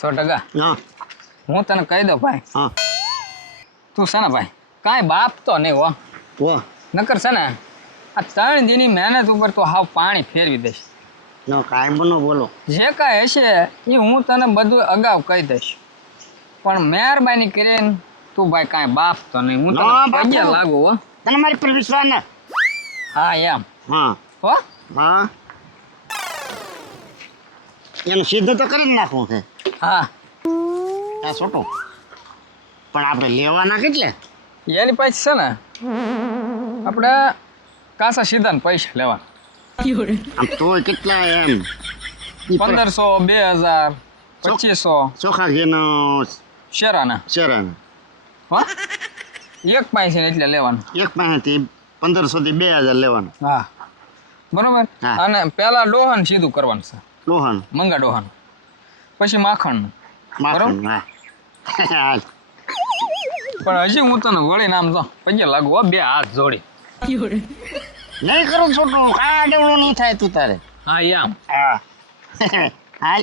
100%. હા હું તને કહી દઉં ભાઈ, હા તું છે ને ભાઈ કાંઈ બાપ તો નહીં હો. વાહ નકર છે ને આ 3 દીની મહેનત ઉપર તો હાવ પાણી ફેરવી દઈશ. ન કાંઈ બનો બોલો. જે કાંઈ હશે એ હું તને બધું અગાઉ કહી દઈશ, પણ મહેરબાની કરીને તું ભાઈ કાંઈ બાપ તો નહીં. હું ના, તને બાપ પગે તો. લાગુ હો. તને મારી પર વિશ્વાસ ને? હા એમ હા હો. હા એનું સીધું તો કરી જ નાખવું છે હા આ છોટો. પણ આપણે લેવાના કેટલે? એની પાસે છે ને આપણે કાસા સીધા પૈસા લેવા. આમ તોય કેટલા એમ? 1500, 2000, 2500 ચોખા ઘીનો શેરાના શેરાના હો. એક પાસે ને એટલે લેવાનું. એક પાસેથી 1500 થી 2000 લેવાના. હા બરોબર. હા. અને પેલા ડોહન સીધું કરવાનું છે, લોહાનું મંગા ડોહન, પછી માખણ. માખણ. હા હાલ. પણ હજી હું તને વળી નામ જો પગે લાગુ હો, 2 હાથ જોડી. નહીં કરું છોટું, આ ડેવડું નહીં થાય તું તારે. હા એમ હા હાલ.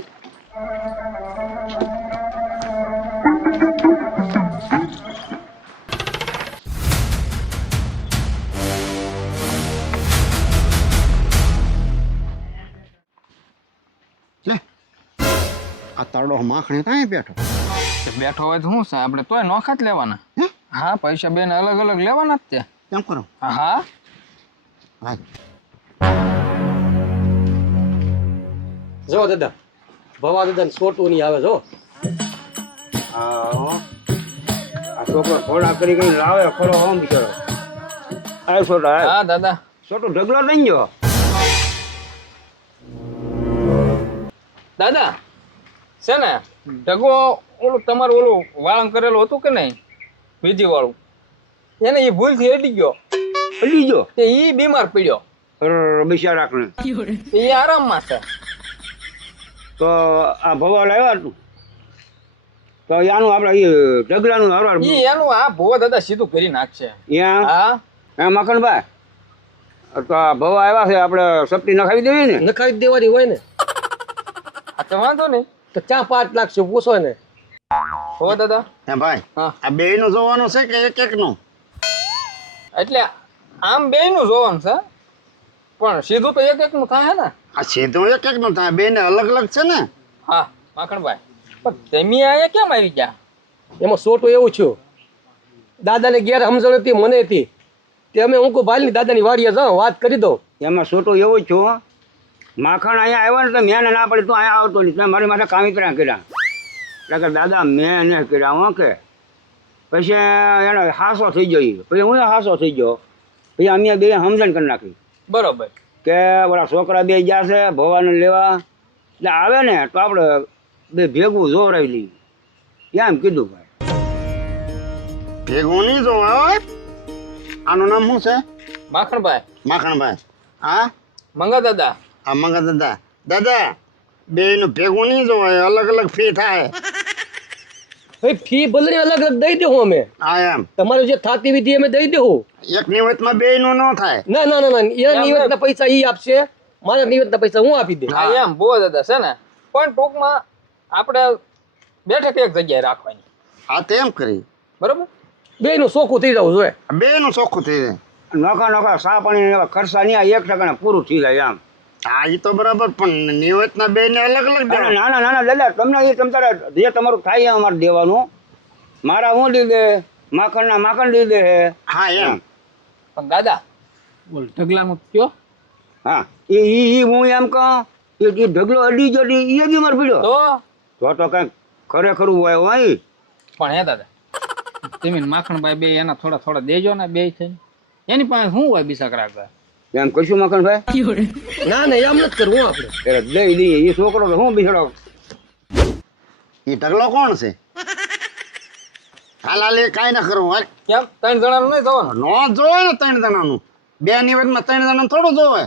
લે આ તારડો માખણી કાંઈ બેઠો? બેઠો હોય તો શું છે, આપણે તોય નોખા જ લેવાના. હે? હા પૈસા બેને અલગ અલગ લેવાના જ તે. કેમ કરો? હા હા હાલ. જો દાદા ભવા દાદા છોટું નહીં આવે જો. આ છોકરો થોડા કરી કઈ લાવે ખરો હોમ બિચારો. આ છોટા હા દાદા. છોટું ઢગલો લઈ ગયો. દાદા છે ને ઢગો ઓલું તમારું ઓલું વાળંગ કરેલું હતું કે નહીં, વિધિ વાળું, એને એ ભૂલથી અડી ગયો. અડી ગયો? તે ઈ બીમાર પડ્યો. બિચારા એ આરામમાં છે. તો આ ભવા લાવ્યા તું તો યાનું આપણે એ ઢગલાનું હરવાર ઈ એનું આ ભોવા દાદા સીધું કરી નાખશે. ત્યાં હા હે મખણભાઈ, તો આ ભવા આવ્યા છે, આપણે સપટી નખાવી દેવી ને? નખાવી દેવાની હોય ને આ તો વાંધો નહીં. તો ચા 5 લાખ છે પૂછો ને. ભોવા દાદા હે ભાઈ, હા આ બે નું જોવાનું છે કે એક એક નું? એટલે આમ બેયનું જોવાનું છે, પણ સીધું તો એક નું થાય ને. આ સીધું એક એક નું થાય, બે ને અલગ અલગ છે ને? હા માખણભાઈ, પણ તમે અહીંયા કેમ આવી ગયા? એમાં છોટું એવું છું, દાદાને ઘેર સમજણ હતી મને હતી, તે અમે હું ભાલની દાદાની વાડીએ જાઉં વાત કરી દઉં. એમાં છોટું એવું જ છું, માખણ અહીંયા આવ્યો ને તો મેં ના પડી, તું અહીંયા આવતો નહીં, મારી માટે કામિત્રા કર્યા. એટલે કે દાદા મેં એને કર્યા હું કે પછી એને હાસો થઈ ગયો. પછી હું હાસો થઈ ગયો, પછી અમે બે સમજણ કરી નાખી બરોબર. કે ઓલા છોકરા બે ગયા છે ભવાને લેવા, એટલે આવે ને તો આપણે બે ભેગું જોવરાવી લઈએ એમ કીધું. ભાઈ ભેગું નહીં જોવા. આનું નામ શું છે? માખણભાઈ. માખણભાઈ. હા મંગા દાદા. હા મંગા દાદા. દાદા બે નું ભેગું નહીં જોવાય, અલગ અલગ ફી થાય. ભાઈ ફી ભલે અલગ અલગ દઈ દેવું અમે, હા એમ તમારું જે થાતી વિધિ અમે દઈ દેવું. એક નિવતમાં બે નું ન થાય. ના ના ના ના એના નિવેદના પૈસા ઈ આપશે, મારા નિવેદના પૈસા હું આપી દે. હા એમ ભોવા દાદા છે ને, પણ ટૂંકમાં આપણે બેઠક એક જગ્યાએ રાખવાની. હા તો એમ કરી બરોબર. બે નું ચોખ્ખું થઈ જવું જોઈએ. બે નું ચોખ્ખું થઈ જાય. નોખા નોખા સા પાણી એવા ખર્ચા નહીં, 1% પૂરું થઈ જાય એમ. હા એ તો બરાબર, પણ નિવતના બે ને અલગ અલગ. ના ના ના દાદા, તમને એ તમારે જે તમારું થાય અમારે દેવાનું. મારા હું લીધે માખણના માખણ લીધે. હા એમ. પણ દાદા બોલ ઢગલાનું કયો. હા એ હું એમ કહું કે જે ઢગલો અડી ગયો એ બીમાર પડ્યો તો કઈક ખરેખરું હોય હોય. પણ હે દાદા તમે માખણભાઈ બે એના થોડા થોડા દેજો ને, બે થઈને એની પાસે શું હોય બિસાક રાખવા એમ કશું મખણભાઈ? ના ના એમ નથી કરવું આપણે. એટલે દઈ દઈએ. એ છોકરો તો શું બિછડો. એ ઢગલો કોણ છે? હાલ હાલ કાંઈ ના કરવું. હાલ કેમ 3 જણાનું નહીં થવાનું? નો જોવે ને 3 જણાનું. બે નિવેદમાં 3 જણાનું થોડું જોવે.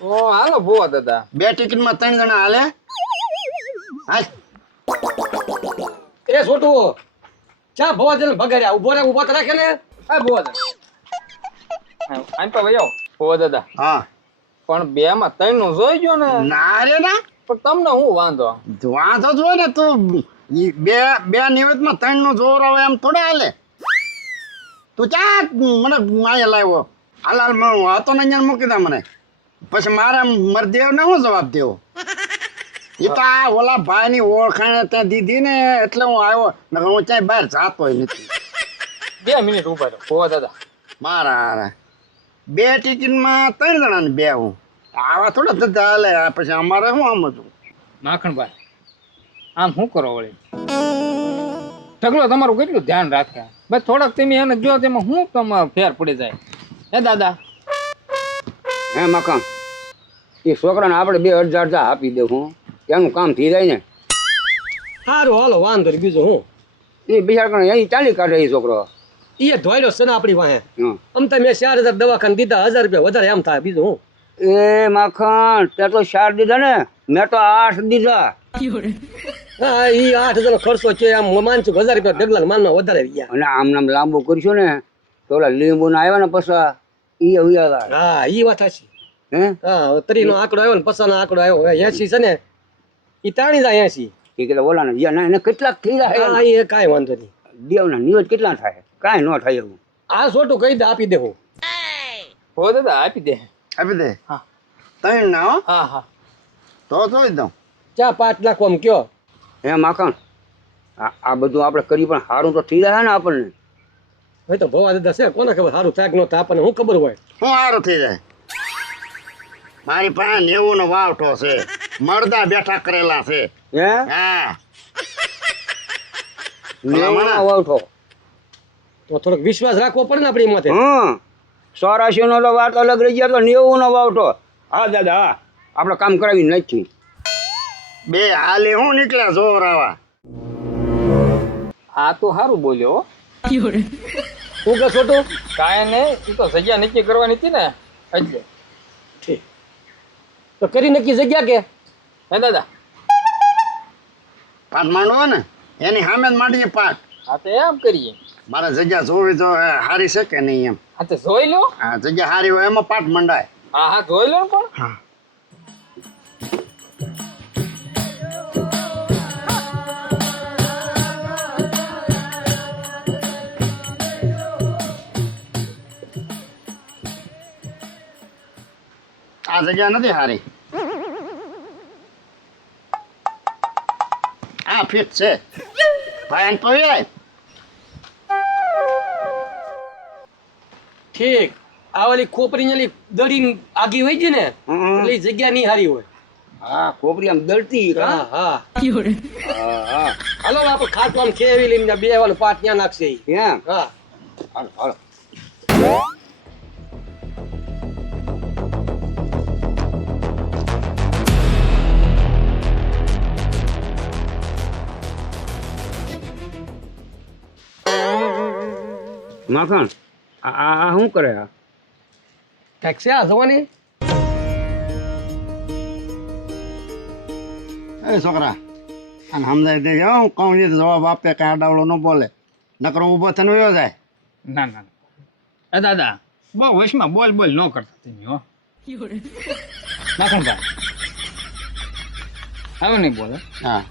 ઓ હાલો ભોવા દાદા, બે ટિકિટમાં 3 જણા હાલે. હાલ એ છોટું ચા ભવા દે ભગાડ્યા ઉભો રે, ઉભા તો રાખે ને. હા ભોવા દાદા આમ તો ભાઈ ભોવા દાદા. હા પણ 2 માં 3 નું જોઈ ગયો ને. ના રે ના, પણ તમને હું વાંધો વાંધો જ હોય ને તું ઈ બે નિવેદમાં 3 નો જોર આવે એમ થોડા હાલે તું ક્યાં મને માયા લાવ્યો હાલ હું હતો ને અહીંયા મૂકી દે મને પછી મારે મરદેવને શું જવાબ દેવો એ તો આ ઓલા ભાઈની ઓળખાણ ત્યાં દીધી ને એટલે હું આવ્યો નકર હું ક્યાંય બહાર જાતો નથી 2 મિનિટ ઉભા રહો હો દાદા મારા 2 ટિકિટમાં 3 જણાને બે હું આવા થોડા ધંધા હાલે આ પછી અમારે શું સમજવું માખણભાઈ આમ શું કરો વળી ઢગલો તમારું કેટલું ધ્યાન રાખે બસ થોડાક તમે એને જો તેમાં શું તમારે ફેર પડી જાય હે દાદા હે મકાન એ છોકરાને આપણે 2,000 આપી દઉં હું એનું કામ થઈ જાય ને સારું હાલો વાંધો નહીં બીજું હું એ બિચારા અહીં ચાલી કાઢે એ છોકરો એ ધોયલો છે ને આપણી પાસે હં. આમ તો મેં 4,000 દવાખાને દીધા 1,000 રૂપિયા વધારે એમ થાય બીજું હું એ માખણ તે તો 4 દીધા ને મેં તો 8 દીધા હા એ 8,000 નો ખર્ચો છે આમ માનશું 1,000 રૂપિયા ઢગલા માનમાં વધારે આવી ગયા અને આમ નામ લાંબુ કરશું ને તો ઓલા લીંબુ ના આવ્યા ને પસા એ આવ્યા હા એ વાત સાચી હે હા 3 નો આંકડો આવ્યો ને 50 નો આંકડો આવ્યો 80 છે ને એ તાણી જાય 80 એ કીધું ઓલા ને જ્યાં એને કેટલાક થઈ હા જાય એ કાંઈ વાંધો નહીં દેવના નિવેદ કેટલા થાય કાંઈ ન થાય એવું આ છોટું કહી દે આપી દેવું હો દાદા આપી દે આપી દે હા 3 ના હો હા હા તો જોઈ દઉં ચા 5 નાખો આમ કયો હે માખણ આ બધું આપણે કરી પણ સારું તો થઈ જાય ને આપણને હવે તો ભવા દાદા છે કોને ખબર સારું થાય કે ન થાય આપણને શું ખબર હોય શું સારું થઈ જાય મારી પાસે 90 નો વાવઠો છે મરદા બેઠા કરેલા છે હે હા 90 નો વાવઠો તો થોડોક વિશ્વાસ રાખવો પડે ને આપણી માથે 84 નો તો વાત અલગ રહી ગયા તો 90 નો વાવઠો હા દાદા હા આપણે કામ કરાવી નથી બે હાલે હું નીકળ્યા જોર આવા આ તો સારું બોલ્યો હો. હું કે છોટું કાંઈ નહીં એ તો જગ્યા નક્કી કરવાની હતી ને એટલે ઠીક તો કરી નક્કી જગ્યા કે હે દાદા પાટ માંડવો ને એની સામે જ માંડીએ પાટ હા તો એમ કરીએ મારે જગ્યા જોવી તો હારી છે કે નહીં એમ હા તો જોઈ લો હા જગ્યા હારી હોય એમાં પાટ મંડાય હા હા જોઈ લો ને પણ હા આ જગ્યા નથી હારી આ ફિટ છે ભાઈ તો ઠીક આ વાલી ખોપરી ને દડી આગી હોય છે ને એટલે ઈ જગ્યા નહીં હારી હોય હા ખોપરી આમ દળતી હા હા હા હાલો ને આપણે ખાટું આમ ખેવી લઈને બે વાળું પાટ ત્યાં નાખશે ઈ. એમ હા હાલો હાલો માખણ આ શું કરે આ કાંઈક છે આ જોવાની એ છોકરા આને સમજાય દે હું કહું એ જવાબ આપે કાંઈ અડાવડો ન બોલે નકરો ઊભો થઈને વયો જાય ના ના એ દાદા બહુ વશમાં બોલ બોલ ન કરતા તમે હો માખણભાઈ હવે નહીં બોલે હા